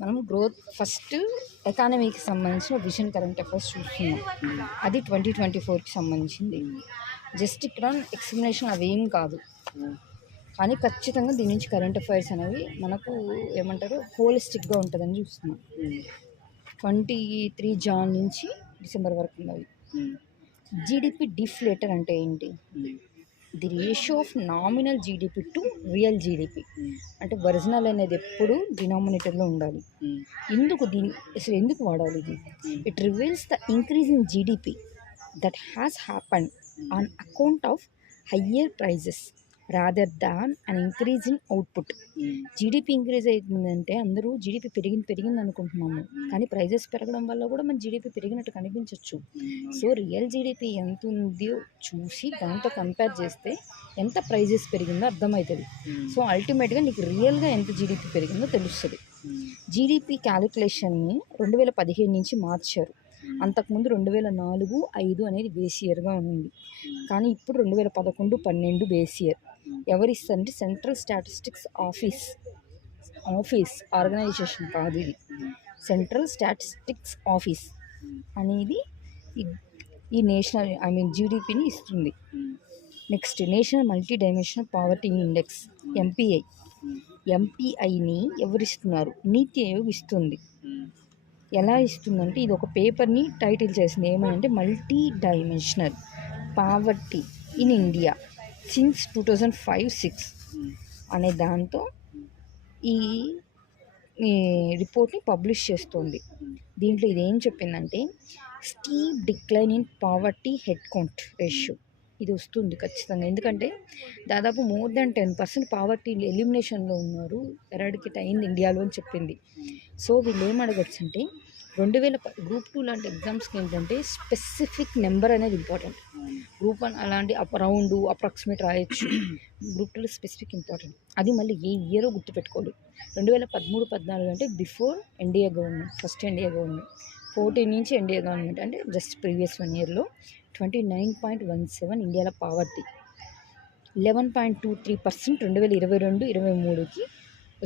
మనం growth first ఎకానమీకి సంబంధించిన విజన్ కరెంట్ అఫైర్స్ చూస్తున్నాం. అది 2024కి సంబంధించింది. జస్ట్ ఇక్కడ ఎక్స్ప్లెనేషన్ అవేం కాదు, కానీ ఖచ్చితంగా దీని నుంచి కరెంట్ అఫైర్స్ అనేవి మనకు ఏమంటారు హోలిస్టిక్గా ఉంటుందని చూస్తున్నాం. 23 జాన్ నుంచి డిసెంబర్ వరకు ఉన్నవి. జీడిపి డిఫ్లేటర్ అంటే ఏంటి? The ratio of nominal GDP to real GDP. అంటే ఒరిజినల్ అనేది ఎప్పుడు డినామినేటర్లో ఉండాలి. అసలు ఎందుకు వాడాలి ఇది? It reveals the increase in GDP that has happen on account of higher prices rather than an increase in output. GDP increase అవుతుందంటే అందరూ జీడిపి పెరిగింది అనుకుంటున్నాము, కానీ ప్రైజెస్ పెరగడం వల్ల కూడా మన జీడిపి పెరిగినట్టు కనిపించవచ్చు. సో రియల్ జీడిపి ఎంత ఉందో చూసి దాంతో కంపేర్ చేస్తే ఎంత ప్రైజెస్ పెరిగిందో అర్థమవుతుంది. సో అల్టిమేట్గా నీకు రియల్గా ఎంత జీడిపి పెరిగిందో తెలుస్తుంది. జీడిపి క్యాలిక్యులేషన్ని 2015 నుంచి మార్చారు. అంతకుముందు 2004, 2005 అనేది బేస్ ఇయర్గా ఉంది, కానీ ఇప్పుడు 2011, 2012 బేస్ ఇయర్. ఎవరిస్తారంటే సెంట్రల్ స్టాటిస్టిక్స్ ఆఫీస్ ఆర్గనైజేషన్ కాదు ఇది. సెంట్రల్ స్టాటిస్టిక్స్ ఆఫీస్ అనేది ఈ నేషనల్ జీడిపిని ఇస్తుంది. Next national multi dimensional poverty index ఎంపీఐని ఎవరిస్తున్నారు? నీతి ఆయోగ్ ఇస్తుంది. ఎలా ఇస్తుందంటే ఇది ఒక పేపర్ని టైటిల్ చేసింది ఏమనంటే multi dimensional poverty in India since 2005-06 అనే దాంతో ఈ రిపోర్ట్ని పబ్లిష్ చేస్తుంది. దీంట్లో ఇది ఏం చెప్పిందంటే steep decline in poverty head count ratio ఇది వస్తుంది ఖచ్చితంగా. ఎందుకంటే దాదాపు మోర్ దాన్ 10% పావర్టీ ఎలిమినేషన్లో ఉన్నారు, ఎరాడికేట్ అయింది ఇండియాలో అని చెప్పింది. సో వీళ్ళు ఏం అడగచ్చు అంటే 2000 గ్రూప్ 2 లాంటి ఎగ్జామ్స్కి ఏంటంటే స్పెసిఫిక్ నెంబర్ అనేది ఇంపార్టెంట్. గ్రూప్ 1 అలాంటి రౌండ్ అప్రాక్సిమేట్ రాయొచ్చు, గ్రూప్ 2లో స్పెసిఫిక్ ఇంపార్టెంట్. అది మళ్ళీ ఏ ఇయరో గుర్తుపెట్టుకోవాలి. 2013-14 అంటే before NDA government, first NDA government. 14 నుంచి ఎన్డీఏ గవర్నమెంట్ అంటే జస్ట్ ప్రీవియస్ 1 ఇయర్లో 29.17 ఇండియాలో పావర్టీ. 11.23% 2022-23కి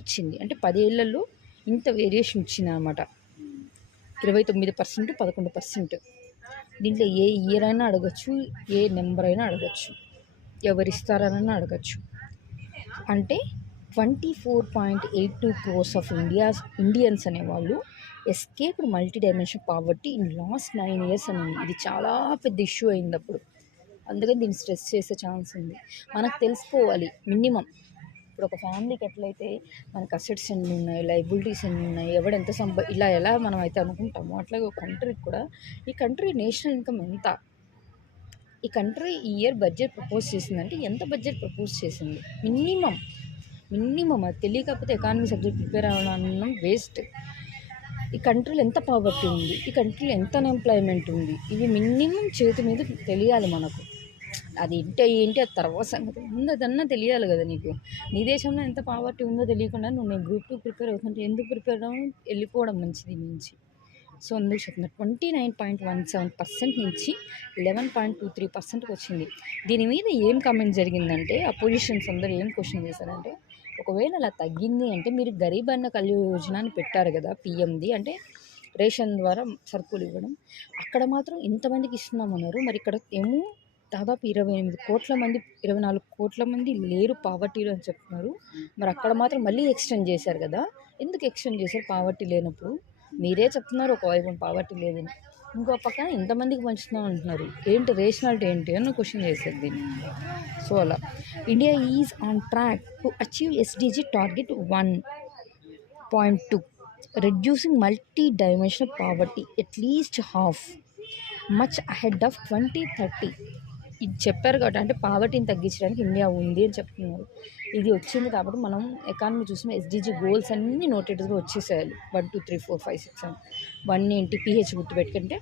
వచ్చింది. అంటే 10 ఏళ్లలో ఇంత వేరియేషన్ వచ్చింది అనమాట. 29%, 11%. దీంట్లో ఏ ఇయర్ అయినా అడగచ్చు, ఏ నెంబర్ అయినా అడగచ్చు, ఎవరిస్తారనైనా అడగచ్చు. అంటే 24.82 crores ఆఫ్ ఇండియన్స్ అనేవాళ్ళు escaped multi dimension poverty in last 9 years అని. ఇది చాలా పెద్ద ఇష్యూ అయింది అప్పుడు, అందుకని దీన్ని స్ట్రెస్ చేసే ఛాన్స్ ఉంది. మనకు తెలుసుకోవాలి మినిమం. ఇప్పుడు ఒక ఫ్యామిలీకి ఎట్లయితే మనకు అసెట్స్ ఎన్ని ఉన్నాయి, లైబిలిటీస్ ఎన్ని ఉన్నాయి, ఎవడెంత ఇలా ఎలా మనం అయితే అనుకుంటామో అట్లాగే ఒక కంట్రీకి కూడా ఈ కంట్రీ నేషనల్ ఇన్కమ్ ఎంత, ఈ కంట్రీ ఈ ఇయర్ బడ్జెట్ ప్రపోజ్ చేసిందంటే ఎంత బడ్జెట్ ప్రపోజ్ చేసింది మినిమం అది తెలియకపోతే ఎకానమీ సబ్జెక్ట్ ప్రిపేర్ అవ్వడం వేస్ట్. ఈ కంట్రీలో ఎంత పావర్టీ ఉంది, ఈ కంట్రీలో ఎంత అన్ఎంప్లాయ్మెంట్ ఉంది, ఇవి మినిమం చేతి మీద తెలియాలి మనకు. అది ఏంటి అది తర్వాత సంగతి, ముందు అదన్నా తెలియాలి కదా నీకు. నీ దేశంలో ఎంత పావర్టీ ఉందో తెలియకుండా నేను గ్రూప్ 2 ప్రిపేర్ అవుతుంటే ఎందుకు ప్రిపేర్ అవ్వడం, వెళ్ళిపోవడం మంచిది నుంచి. సో అందుకు చెప్తున్నా 29.17% నుంచి 11.23%కి వచ్చింది. దీని మీద ఏం కామెంట్ జరిగిందంటే అపోజిషన్స్ అందరూ ఏం క్వశ్చన్ చేశారంటే ఒకవేళ అలా తగ్గింది అంటే మీరు గరీబ్ అన్న కళ్యాణ యోజన అని పెట్టారు కదా పిఎంది, అంటే రేషన్ ద్వారా సరుకులు ఇవ్వడం, అక్కడ మాత్రం ఇంతమందికి ఇస్తున్నామన్నారు. మరి ఇక్కడ ఏమో దాదాపు 28 కోట్ల మంది 24 కోట్ల మంది లేరు పావర్టీలో అని చెప్తున్నారు. మరి అక్కడ మాత్రం మళ్ళీ ఎక్స్టెండ్ చేశారు కదా, ఎందుకు ఎక్స్టెండ్ చేశారు పావర్టీ లేనప్పుడు? మీరే చెప్తున్నారు ఒకవైపు పావర్టీ లేదని, ఇంకో పక్కన ఇంతమందికి పంచుతున్నాం అంటున్నారు. ఏంటి రేషనాలిటీ ఏంటి అని క్వశ్చన్ చేశారు దీన్ని. సో అలా India is on track to achieve SDG target 1.2 reducing multi dimensional poverty at least half much ahead of 2030. ఇది చెప్పారు కాబట్టి అంటే పావర్టీని తగ్గించడానికి ఇండియా ఉంది అని చెప్తున్నారు. ఇది వచ్చింది కాబట్టి మనం ఎకానమీ చూసిన ఎస్డిజి గోల్స్ అన్నీ నోటెడ్గా వచ్చేసేయాలి. 1, 2, 3, 4, 5, 6, 7. 1 ఏంటి పిహెచ్ గుర్తుపెట్టుకుంటే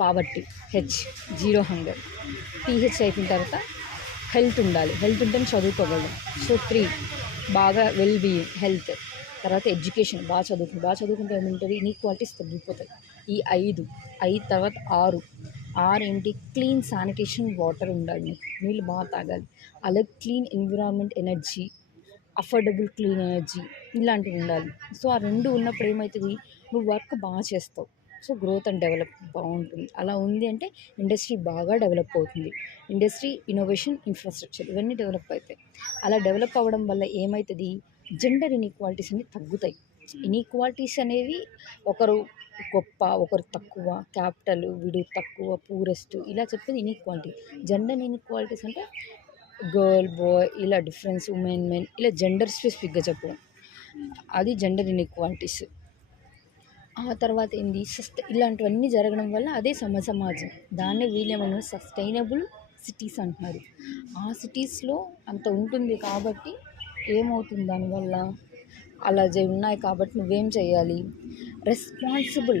poverty, H zero hunger, PH అయిపోయిన తర్వాత హెల్త్ ఉండాలి, హెల్త్ ఉంటేనే చదువుకోగలం. సో 3 బాగా వెల్ బీయింగ్ హెల్త్, తర్వాత ఎడ్యుకేషన్ బాగా చదువుకుంటే ఏముంటుంది ఇన్ఈక్వాలిటీస్ తగ్గిపోతాయి. ఈ 5 తర్వాత 6 ఏంటి క్లీన్ శానిటేషన్ వాటర్ ఉండాలి, నీళ్ళు బాగా తాగాలి. అలాగే clean environment energy affordable clean energy ఇలాంటివి ఉండాలి. సో ఆ రెండు ఉన్నప్పుడు ఏమవుతుంది, నువ్వు వర్క్ బాగా చేస్తావు. సో గ్రోత్ అండ్ డెవలప్ బాగుంటుంది. అలా ఉంది అంటే ఇండస్ట్రీ బాగా డెవలప్ అవుతుంది. ఇండస్ట్రీ, ఇన్నోవేషన్, ఇన్ఫ్రాస్ట్రక్చర్ ఇవన్నీ డెవలప్ అవుతాయి. అలా డెవలప్ అవ్వడం వల్ల ఏమవుతుంది, జెండర్ ఇన్ఈక్వాలిటీస్ అన్ని తగ్గుతాయి. ఇన్ఈక్వాలిటీస్ అనేవి ఒకరు గొప్ప, ఒకరు తక్కువ, క్యాపిటల్ వీడు తక్కువ, పూరెస్ట్ ఇలా చెప్పేది ఇన్ఈక్వాలిటీ. జెండర్ ఇన్ఈక్వాలిటీస్ అంటే గర్ల్, బాయ్ ఇలా డిఫరెన్స్, ఉమెన్, మెన్ ఇలా జెండర్ స్పెసిఫిక్గా చెప్పడం, అది జెండర్ ఇన్ఈక్వాలిటీస్. ఆ తర్వాత ఏంది, ఇలాంటివన్నీ జరగడం వల్ల అదే సమాజం. దాన్నే వీళ్ళేమన్నా సస్టైనబుల్ సిటీస్ అంటున్నారు. ఆ సిటీస్లో అంత ఉంటుంది కాబట్టి ఏమవుతుంది దానివల్ల, అలా ఉన్నాయి కాబట్టి నువ్వేం చేయాలి, రెస్పాన్సిబుల్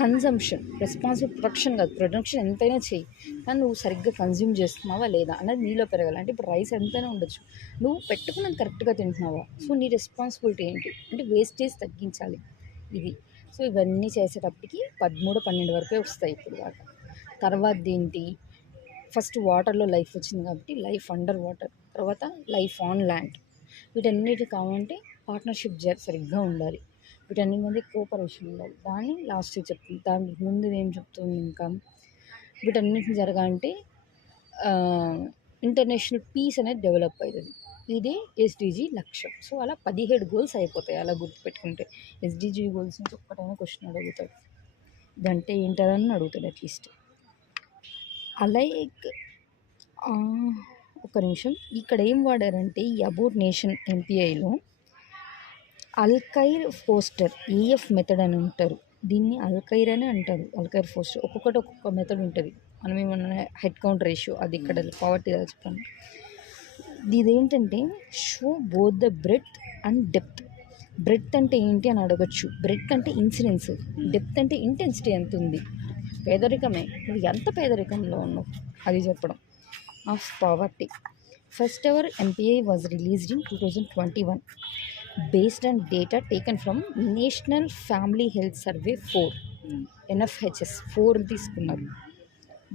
కన్జంప్షన్, రెస్పాన్సిబుల్ ప్రొడక్షన్ కాదు, ప్రొడక్షన్ ఎంతైనా చేయి, కానీ నువ్వు సరిగ్గా కన్జ్యూమ్ చేస్తున్నావా లేదా అనేది నీలో పెరగాలి. అంటే ఇప్పుడు రైస్ ఎంతైనా ఉండొచ్చు, నువ్వు పెట్టుకున్నది కరెక్ట్గా తింటున్నావా, సో నీ రెస్పాన్సిబిలిటీ ఏంటి అంటే వేస్టేజ్ తగ్గించాలి ఇది. సో ఇవన్నీ చేసేటప్పటికి 13-12 వరకే వస్తాయి ఇప్పుడు దాకా. తర్వాత ఏంటి, ఫస్ట్ వాటర్లో లైఫ్ వచ్చింది కాబట్టి లైఫ్ అండర్ వాటర్, తర్వాత లైఫ్ ఆన్ ల్యాండ్. వీటన్నిటి కావాలంటే పార్ట్నర్షిప్ సరిగ్గా ఉండాలి, వీటన్నిటి మధ్య కోఆపరేషన్ ఉండాలి. దాన్ని లాస్ట్కి చెప్తుంది. దానికి ముందు ఏం చెప్తుంది ఇంకా, వీటన్నిటిని జరగాలంటే ఇంటర్నేషనల్ పీస్ అనేది డెవలప్ అవుతుంది. ఇదే ఎస్డిజి లక్ష్యం. సో అలా 17 గోల్స్ అయిపోతాయి అలా గుర్తుపెట్టుకుంటే. ఎస్డిజి గోల్స్ నుంచి ఒక్కటైనా క్వశ్చన్ అడుగుతాడు, ఇదంటే ఏంటని అడుగుతాడు అట్లీస్ట్. లైక్ ఒక నిమిషం, ఇక్కడ ఏం వాడారంటే ఈ అబౌట్ నేషన్ ఎంపీఐలో అల్కైర్ ఫోస్టర్ ఏఎఫ్ మెథడ్ అని ఉంటారు. దీన్ని అల్కైర్ అని అంటారు, అల్కైర్ ఫోస్టర్. ఒక్కొక్కటి ఒక్కొక్క మెథడ్ ఉంటుంది. మనం ఏమన్నా హెడ్ కౌంట్ రేషియో, అది ఇక్కడ పవర్టీ చెప్తాను. ఇదేంటంటే show both the breadth and depth. Breadth అంటే ఏంటి అని అడగచ్చు, బ్రెడ్త్ అంటే ఇన్సిడెన్స్, డెప్త్ అంటే ఇంటెన్సిటీ ఎంత ఉంది, పేదరికమే, నువ్వు ఎంత పేదరికంలో ఉన్నావు అది చెప్పడం. Of poverty. First ever MPI was released in 2021 based on data taken from national family health survey 4 NFHS 4 తీసుకున్నారు.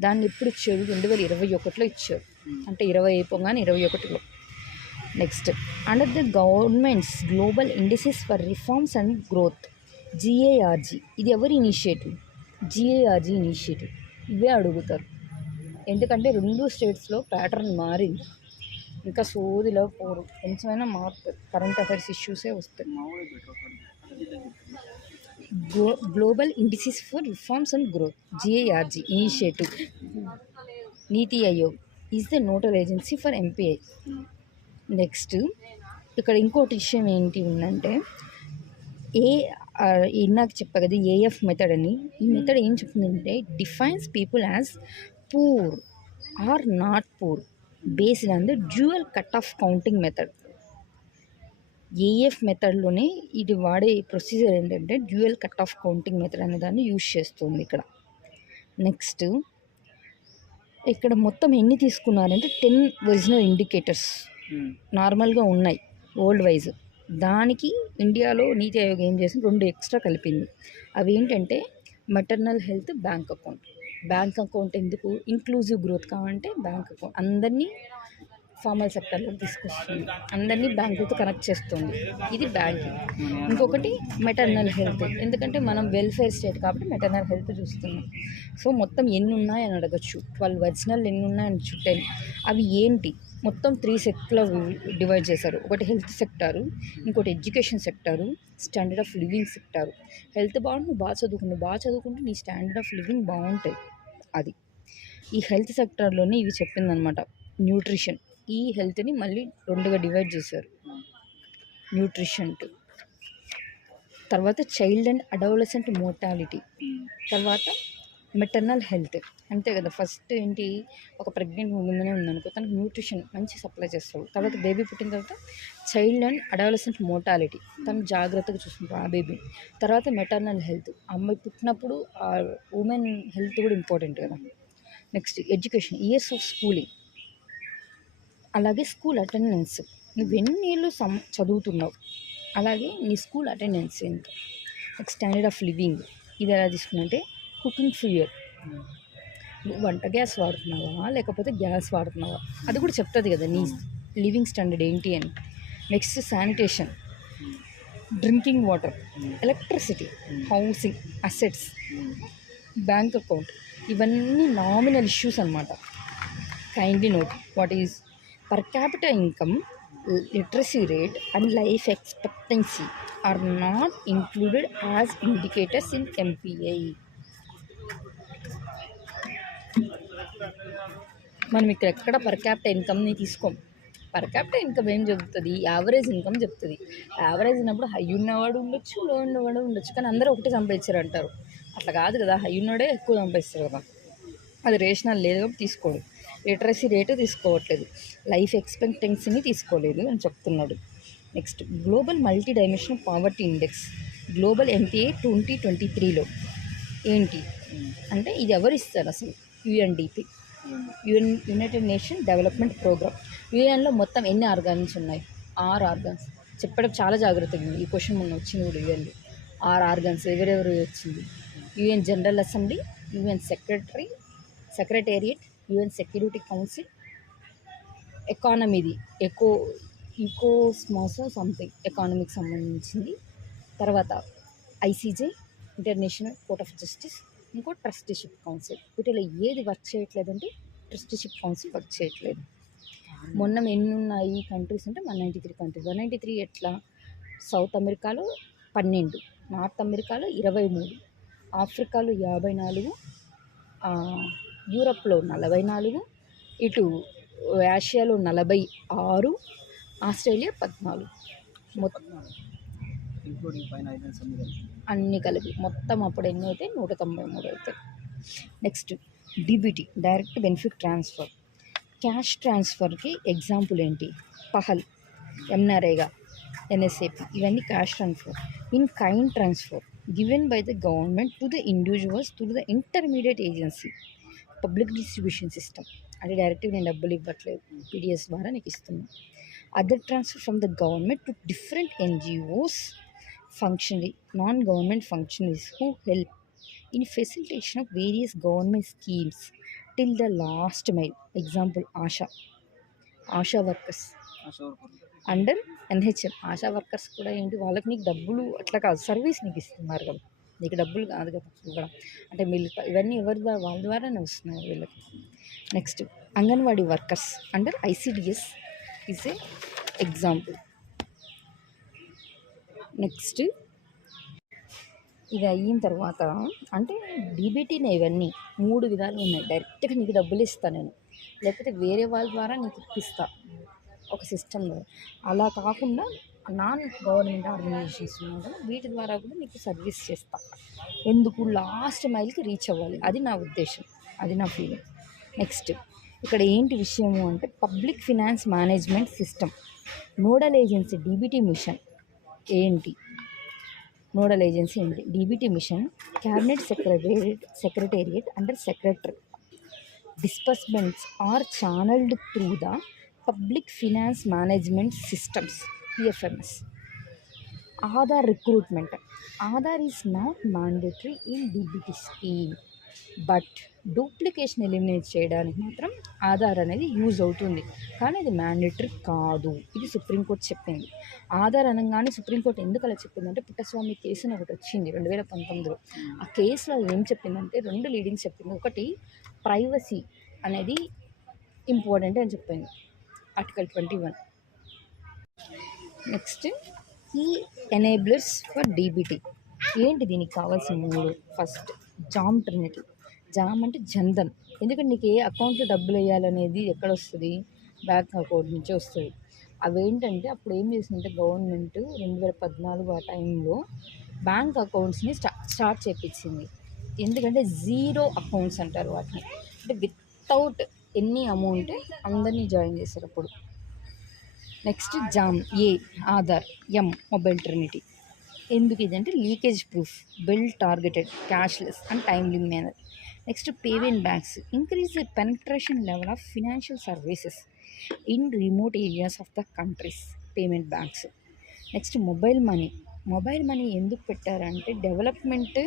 దాన్ని ఎప్పుడు ఇచ్చారు, 2021లో ఇచ్చారు, అంటే 20 అయిపోగానే 21లో. Next, under the government's global indices for reforms and growth GARG. ఇది ఎవరి ఇనిషియేటివ్, GARG ఇనిషియేటివ్. ఇవే అడుగుతారు, ఎందుకంటే 2 స్టేట్స్లో ప్యాటర్న్ మారింది. ఇంకా సోదిలో పోరు, కొంచెమైనా మారుతుంది, కరెంట్ అఫైర్స్ ఇష్యూసే వస్తాయి. Global indices for reforms and growth GARG initiative. NITI Aayog is the nodal agency for MPI. Next, ఇక్కడ ఇంకోటి విషయం ఏంటి ఉందంటే, ఇందాక చెప్పా కదా ఏఎఫ్ మెథడ్ అని. ఈ మెథడ్ ఏం చెప్తుందంటే, defines people as poor or not poor based on the dual cut off counting method. AF మెథడ్లోనే ఇది వాడే ప్రొసీజర్ ఏంటంటే dual cut off counting method అనే దాన్ని యూజ్ చేస్తుంది ఇక్కడ. నెక్స్ట్, ఇక్కడ మొత్తం ఎన్ని తీసుకున్నారంటే 10 ఒరిజినల్ ఇండికేటర్స్ నార్మల్గా ఉన్నాయి వరల్డ్ వైజ్. దానికి ఇండియాలో నీతి ఆయోగ్ ఏం చేసింది, 2 ఎక్స్ట్రా కలిపింది. అవి ఏంటంటే maternal health, bank account. Bank account ఎందుకు, ఇంక్లూజివ్ గ్రోత్ కావాలంటే బ్యాంక్ అకౌంట్ అందరినీ ఫార్మల్ సెక్టర్లో తీసుకొస్తుంది, అందరినీ బ్యాంకులతో కనెక్ట్ చేస్తుంది, ఇది బ్యాంకింగ్. ఇంకొకటి మెటర్నల్ హెల్త్, ఎందుకంటే మనం వెల్ఫేర్ స్టేట్ కాబట్టి మెటర్నల్ హెల్త్ చూస్తున్నాం. సో మొత్తం ఎన్ని ఉన్నాయని అడగచ్చు, 12 ఒరిజినల్ ఎన్ని ఉన్నాయని 10. అవి ఏంటి, మొత్తం 3 సెక్టర్లో డివైడ్ చేశారు. ఒకటి హెల్త్ సెక్టారు, ఇంకోటి education sector, standard of living sector. Health బాగుంటే నువ్వు బాగా చదువుకుంటే నీ స్టాండర్డ్ ఆఫ్ లివింగ్ బాగుంటుంది. అది ఈ హెల్త్ సెక్టార్లోనే ఇవి చెప్పిందనమాట. న్యూట్రిషన్, ఈ హెల్త్ని మళ్ళీ 2గా డివైడ్ చేశారు, న్యూట్రిషన్. తర్వాత చైల్డ్ అండ్ అడోలసెంట్ మోర్టాలిటీ, తర్వాత మెటర్నల్ హెల్త్. అంతే కదా, ఫస్ట్ ఏంటి, ఒక ప్రెగ్నెంట్ ఉమెన్ ఉందనుకో, తనకు న్యూట్రిషన్ మంచి సప్లై చేస్తాడు. తర్వాత బేబీ పుట్టిన తర్వాత చైల్డ్ అండ్ అడోలసెంట్ మోర్టాలిటీ, తను జాగ్రత్తగా చూసుకుంటారు ఆ బేబీ. తర్వాత మెటర్నల్ హెల్త్, అమ్మాయి పుట్టినప్పుడు ఆ ఉమెన్ హెల్త్ కూడా ఇంపార్టెంట్ కదా. Next education, years of schooling, అలాగే స్కూల్ అటెండెన్స్, నువ్వు ఎన్నేళ్ళు చదువుతున్నావు, అలాగే నీ స్కూల్ అటెండెన్స్ ఎంత. నెక్స్ట్ స్టాండర్డ్ ఆఫ్ లివింగ్, ఇది ఎలా తీసుకున్నంటే కుకింగ్ ఫ్యూయల్, నువ్వు వంట గ్యాస్ వాడుతున్నావా లేకపోతే గ్యాస్ వాడుతున్నావా, అది కూడా చెప్తుంది కదా నీ లివింగ్ స్టాండర్డ్ ఏంటి అని. Next sanitation, drinking water, electricity, housing, assets, bank account, ఇవన్నీ నామినల్ ఇష్యూస్ అనమాట. Kindly note what is per capita income, literacy rate and life expectancy are not included as indicators in MPI. మనం ఇక్కడ ఎక్కడ per capital ఇన్కమ్ని తీసుకోం. Per capital income ఏం చెబుతుంది? Average income చెప్తుంది. యావరేజ్ ఉన్నప్పుడు హై ఉన్నవాడు ఉండొచ్చు, లో ఉన్నవాడు ఉండొచ్చు, కానీ అందరూ ఒకటి సంపాదించారు అంటారు. అట్లా కాదు కదా, హై ఉన్నవాడే ఎక్కువ సంపాదిస్తారు కదా, అది రేషనల్ లేదు కాబట్టి తీసుకోడు. లిటరసీ రేటు తీసుకోవట్లేదు, లైఫ్ ఎక్స్పెక్టెన్సీని తీసుకోలేదు అని చెప్తున్నాడు. Next global multi dimensional poverty index, global MPI 2023లో ఏంటి అంటే ఇది ఎవరు ఇస్తారు అసలు? UNDP, united nation development programme. యుఎన్లో మొత్తం ఎన్ని ఆర్గాన్స్ ఉన్నాయి? 6 ఆర్గాన్స్. చెప్పడం చాలా జాగ్రత్తగా ఉంది. ఈ క్వశ్చన్ మొన్న వచ్చింది కూడా యుఎన్లో. 6 ఆర్గాన్స్ ఎవరెవరు వచ్చింది? UN general assembly, UN secretariat, UN security council, ఎకానమీది ఈకోస్మాస్ సంథింగ్ ఎకానమీకి సంబంధించింది. తర్వాత ICJ, international court of justice, ఇంకో ట్రస్టీషిప్ కౌన్సిల్. వీటిలో ఏది వర్క్ చేయట్లేదంటే ట్రస్టీషిప్ కౌన్సిల్ వర్క్ చేయట్లేదు. మొన్న ఎన్ని ఉన్నాయి కంట్రీస్ అంటే 193 కంట్రీస్. 193 ఎట్లా? సౌత్ అమెరికాలో 12, నార్త్ అమెరికాలో 23, ఆఫ్రికాలో 54, యూరప్లో 44, ఇటు ఆసియాలో 46, ఆస్ట్రేలియా 14, మొత్తం అన్నీ కలిపి మొత్తం అప్పుడు ఎన్ని అయితే 193 అవుతాయి. Next DBT, direct benefit transfer. Cash ట్రాన్స్ఫర్కి ఎగ్జాంపుల్ ఏంటి? పహల్, ఎంనరేగా, ఎన్ఎస్ఏపి, ఇవన్నీ cash transfer. In kind transfer given by the government to the individuals through the intermediate agency, public distribution system. అంటే డైరెక్ట్గా నేను డబ్బులు ఇవ్వట్లేదు, పీడిఎస్ ద్వారా నీకు ఇస్తున్నాను. Other transfer from the government to different NGOs, functionally non-government functionaries who help in facilitation of various government schemes till the last mile. Example, ASHA workers under NHM. ASHA workers కూడా ఏంటి, వాళ్ళకి నీకు డబ్బులు అట్లా కాదు, సర్వీస్ నీకు ఇస్తున్నారు కదా, నీకు డబ్బులు కాదు కదా ఇవ్వడం. అంటే మిల్క్ ఇవన్నీ ఎవరి ద్వారా? వాళ్ళ ద్వారానే వస్తున్నాయి వీళ్ళకి. Next anganwadi workers under ICDS is a example. Next ఇది అయిన తర్వాత అంటే డీబీటీనే ఇవన్నీ 3 విధాలు ఉన్నాయి. డైరెక్ట్గా నీకు డబ్బులు ఇస్తాను నేను, లేకపోతే వేరే వాళ్ళ ద్వారా నీకు ఇప్పిస్తా ఒక సిస్టంలో. అలా కాకుండా నాన్ గవర్నమెంట్ ఆర్గనైజేషన్స్ ఉన్నాయి కదా, వీటి ద్వారా కూడా నీకు సర్వీస్ చేస్తా. ఎందుకు? లాస్ట్ మైల్కి రీచ్ అవ్వాలి, అది నా ఉద్దేశం, అది నా ఫీలింగ్. నెక్స్ట్ ఇక్కడ ఏంటి విషయము అంటే public finance management system, nodal agency DBT mission. ఏంటి నోడల్ ఏజెన్సీ ఏంటి? DBT mission cabinet secretariat under secretary. Disbursements are channelled through the public finance management systems, PFMS. Aadhaar recruitment. Aadhaar is not mandatory in DBT scheme, but duplication eliminate చేయడానికి మాత్రం ఆధార్ అనేది use అవుతుంది, కానీ అది mandatory కాదు. ఇది సుప్రీంకోర్టు చెప్పింది. ఆధార్ అనగానే సుప్రీంకోర్టు ఎందుకు అలా చెప్పిందంటే పుట్టస్వామి కేసు అని ఒకటి వచ్చింది 2019లో. ఆ కేసులో ఏం చెప్పిందంటే 2 లీడింగ్స్ చెప్పింది. ఒకటి, ప్రైవసీ అనేది ఇంపార్టెంట్ అని చెప్పింది, ఆర్టికల్ 21. నెక్స్ట్ ఈ ఎనేబులర్స్ ఫర్ డీబీటీ ఏంటి? దీనికి కావాల్సిన 3. First, jam Trinity. జామ్ అంటే జన్ధన్. ఎందుకంటే నీకు ఏ అకౌంట్లో డబ్బులు వేయాలనేది ఎక్కడ వస్తుంది? బ్యాంక్ అకౌంట్ నుంచే వస్తుంది. అవేంటంటే అప్పుడు ఏం చేసిందంటే గవర్నమెంట్ 2014 ఆ టైంలో బ్యాంక్ అకౌంట్స్ని స్టార్ట్ చేయించింది. ఎందుకంటే జీరో అకౌంట్స్ అంటారు వాటిని, అంటే వితౌట్ ఎనీ అమౌంట్ అందరినీ జాయిన్ చేశారు అప్పుడు. నెక్స్ట్ జామ్, ఏ ఆధార్, ఎం మొబైల్ ట్రినిటీ. ఎందుకు ఇదంటే leakage proof, bill targeted, cashless and timely manner. Next payment banks, increase the penetration level of financial services in remote areas of the countries, payment banks. Next mobile money. Mobile money ఎందుకు పెట్టారంటే development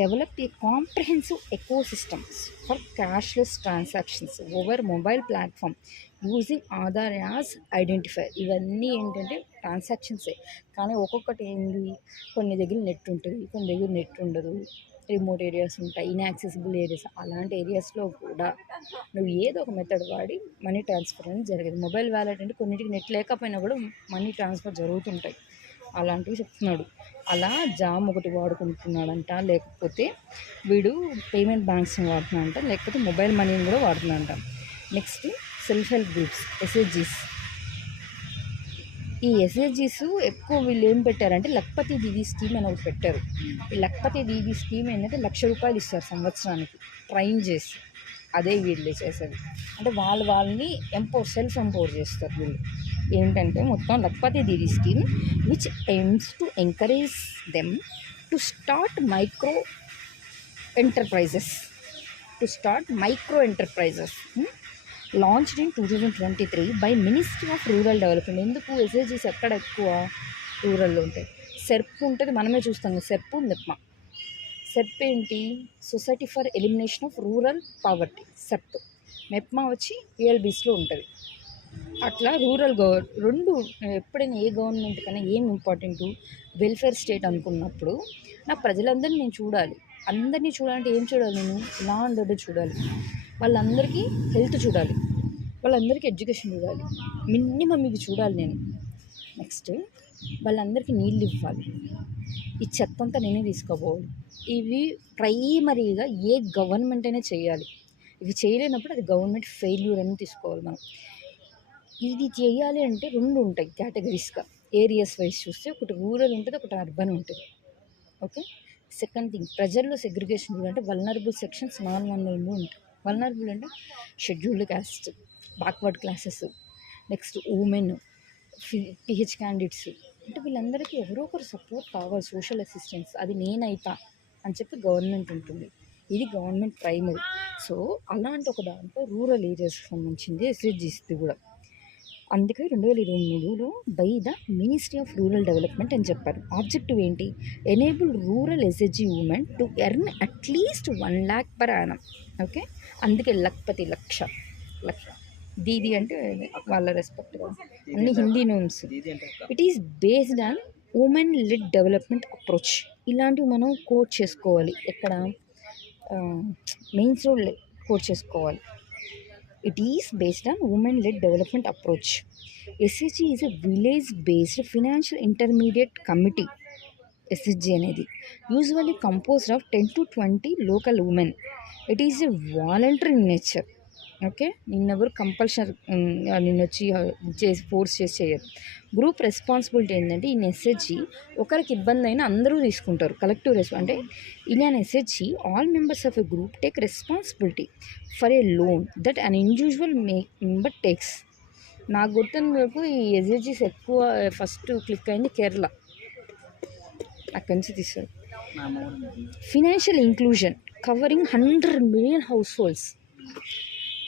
developed a comprehensive ecosystem for cashless transactions over mobile platform using Aadhaar as identifier. ఇవన్నీ ఏంటంటే ట్రాన్సాక్షన్సే, కానీ ఒక్కొక్కటి ఏంది, కొన్ని దగ్గర net ఉంటుంది, కొన్ని దగ్గర నెట్ ఉండదు, రిమోట్ ఏరియాస్ ఉంటాయి, ఇన్యాక్సెసిబుల్ ఏరియాస్. అలాంటి ఏరియాస్లో కూడా నువ్వు ఏదో ఒక మెథడ్ వాడి మనీ ట్రాన్స్ఫర్ అనేది జరిగేది. మొబైల్ వ్యాలెట్ అంటే కొన్నిటికి నెట్ లేకపోయినా కూడా మనీ ట్రాన్స్ఫర్ జరుగుతుంటాయి. అలాంటివి చెప్తున్నాడు. అలా జామ్ ఒకటి వాడుకుంటున్నాడంట, లేకపోతే వీడు పేమెంట్ బ్యాంక్స్ని వాడుతున్నాడంట, లేకపోతే మొబైల్ మనీని కూడా వాడుతున్నాడంట. నెక్స్ట్ సెల్ఫ్ హెల్ప్ గ్రూప్స్, ఎస్హెచ్జీస్. ఈ ఎస్హెచ్జీస్ ఎక్కువ వీళ్ళు ఏం పెట్టారంటే లక్పతి దీదీ స్కీమ్ అని ఒకటి పెట్టారు. ఈ లక్పతి దీదీ స్కీమ్ ఏంటంటే ₹1,00,000 ఇస్తారు సంవత్సరానికి ట్రైన్ చేసి. అదే వీళ్ళు చేసేది. అంటే వాళ్ళని సెల్ఫ్ ఎంపవర్ చేస్తారు వీళ్ళు. ఏంటంటే మొత్తం Lakhpati Didi scheme which AIIMS to encourage them to start micro enterprises launched in 2023 by Ministry of Rural Development. ఎందుకు ఎస్హెచ్జీస్ ఎక్కడ ఎక్కువ రూరల్లో ఉంటాయి? సెర్ప్ ఉంటుంది, మనమే చూస్తాం. సెర్ప్, మెప్మా. సెర్ప్ ఏంటి? Society for elimination of rural poverty, SERP. MEPMA వచ్చి ఏఎల్బీస్లో ఉంటుంది. అట్లా రూరల్ రెండు. ఎప్పుడైనా ఏ గవర్నమెంట్ కన్నా ఏం ఇంపార్టెంట్? వెల్ఫేర్ స్టేట్ అనుకున్నప్పుడు నా ప్రజలందరినీ నేను చూడాలి. అందరినీ చూడాలంటే ఏం చూడాలి? నేను లా అండ్ ఆర్డర్ చూడాలి, వాళ్ళందరికీ హెల్త్ చూడాలి, వాళ్ళందరికీ ఎడ్యుకేషన్ చూడాలి, మినిమం ఇవి చూడాలి నేను. నెక్స్ట్ వాళ్ళందరికీ నీళ్ళు ఇవ్వాలి, ఈ చెత్త అంతా నేనే తీసుకోపోవాలి. ఇవి ప్రైమరీగా ఏ గవర్నమెంట్ అయినా చేయాలి. ఇవి చేయలేనప్పుడు అది గవర్నమెంట్ ఫెయిల్యూర్ అని తీసుకోవాలి మనం. ఇది చేయాలి అంటే రెండు ఉంటాయి కేటగిరీస్గా, ఏరియాస్ వైజ్ చూస్తే. ఒకటి రూరల్ ఉంటుంది, ఒకటి అర్బన్ ఉంటుంది. ఓకే. సెకండ్ థింగ్, ప్రజల్లో సెగ్రిగేషన్ అంటే వల్నరబుల్ సెక్షన్స్, నాన్ వల్నరబుల్ ఉంటాయి. వల్నరబుల్ అంటే scheduled caste, backward classes, next women, pH candidates. అంటే వీళ్ళందరికీ ఎవరో ఒకరు సపోర్ట్ కావాలి, సోషల్ అసిస్టెన్స్. అది నేనైతా అని చెప్పి గవర్నమెంట్ ఉంటుంది. ఇది గవర్నమెంట్ ప్రైమరీ. సో అలాంటి ఒక దాంట్లో రూరల్ ఏరియాస్కి సంబంధించింది ఎస్హెచ్జీస్ది కూడా. అందుకే 2023లో by the ministry of rural development అని చెప్పారు. ఆబ్జెక్టివ్ ఏంటి? Enable rural SHG women to earn at least 1 lakh per annum. Okay. అందుకే లక్పతి, లక్ష. దీది అంటే వాళ్ళ రెస్పెక్ట్, అన్ని Hindi names. It is based on women led development approach. ఇలాంటివి మనం కోట్ చేసుకోవాలి. ఎక్కడ? మెయిన్స్లో కోట్ చేసుకోవాలి. It is based on women-led development approach. SHG is a village-based financial intermediate committee. SHG అనేది usually composed of 10 to 20 local women. It is a voluntary in nature. Okay. నిన్నెవరు compulsory నిన్ను వచ్చి force చేసి చేయరు. Group responsibility ఏంటంటే in SHG ఒకరికి ఇబ్బంది అయినా అందరూ తీసుకుంటారు. కలెక్టివ్ అంటే in an SHG all members of a group take responsibility for a loan that an individual member takes. నాకు గుర్తున్న వరకు ఈ ఎస్హెచ్జీస్ ఎక్కువ ఫస్ట్ క్లిక్ అయింది కేరళ, అక్కడి నుంచి తీస్తారు. Financial inclusion covering 100 million house holds.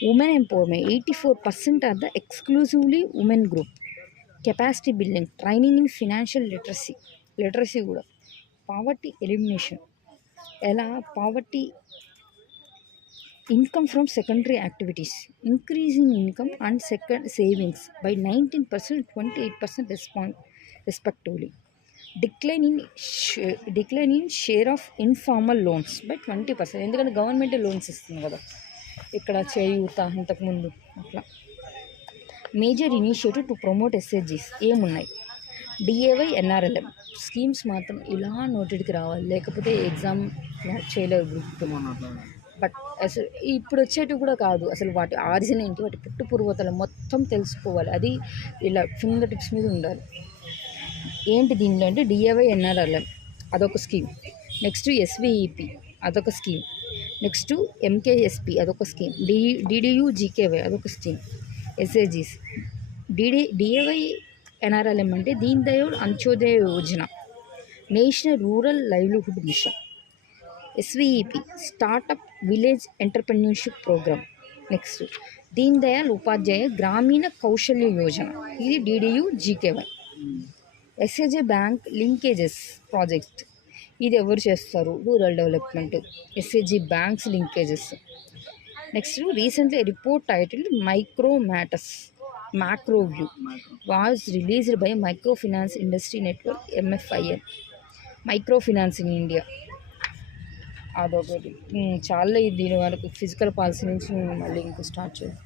Women empowerment, 84% are the exclusively women group. Capacity building, training in financial literacy కూడా. Poverty elimination, ఎలా? Poverty income from secondary activities, increasing income and second savings by 19%, 28% respectively. Decline in share of informal loans by 20%. ఎందుకంటే government loans ఇస్తుంది కదా ఇక్కడ, చేయూత ఇంతకుముందు అట్లా. Major initiative to promote ఎస్హెచ్జీస్ ఏమున్నాయి? DAY, NRLM schemes మాత్రం ఇలా నోటెడ్కి రావాలి, లేకపోతే ఎగ్జామ్ చేయలేరు గ్రూప్. బట్ అసలు ఇప్పుడు వచ్చేటివి కూడా కాదు, అసలు వాటి ఆరిజిన్ ఏంటి, వాటి పుట్టు పూర్వతలు మొత్తం తెలుసుకోవాలి. అది ఇలా ఫింగర్ టిప్స్ మీద ఉండాలి. ఏంటి దీనిలో అంటే డిఏవై, ఎన్ఆర్ఎల్ఎం అదొక స్కీమ్. నెక్స్ట్ ఎస్విఈపి అదొక స్కీమ్. నెక్స్ట్ ఎంకేఎస్పి అదొక స్కీమ్. డిడియు జీకేవై అదొక స్కీమ్. ఎస్ఏజీస్, డిఏవై, ఎన్ఆర్ఎల్ఎం అంటే Deen Dayal Antyodaya Yojana, national rural livelihood mission. SVEP startup village entrepreneurship programme. Next Deen Dayal Upadhyaya Grameen Kaushalya Yojana, ఇది DDU GKY. SHG bank linkages project, ఇది ఎవరు చేస్తారు? Rural development. SHG banks linkages. Next recently report title micro matters macro view was released by microfinance industry network MFIN. Micro finance in India అదొకటి. చాలా దీని వరకు physical policy నుంచి మళ్ళీ ఇంకో స్టార్ట్ చేయాలి.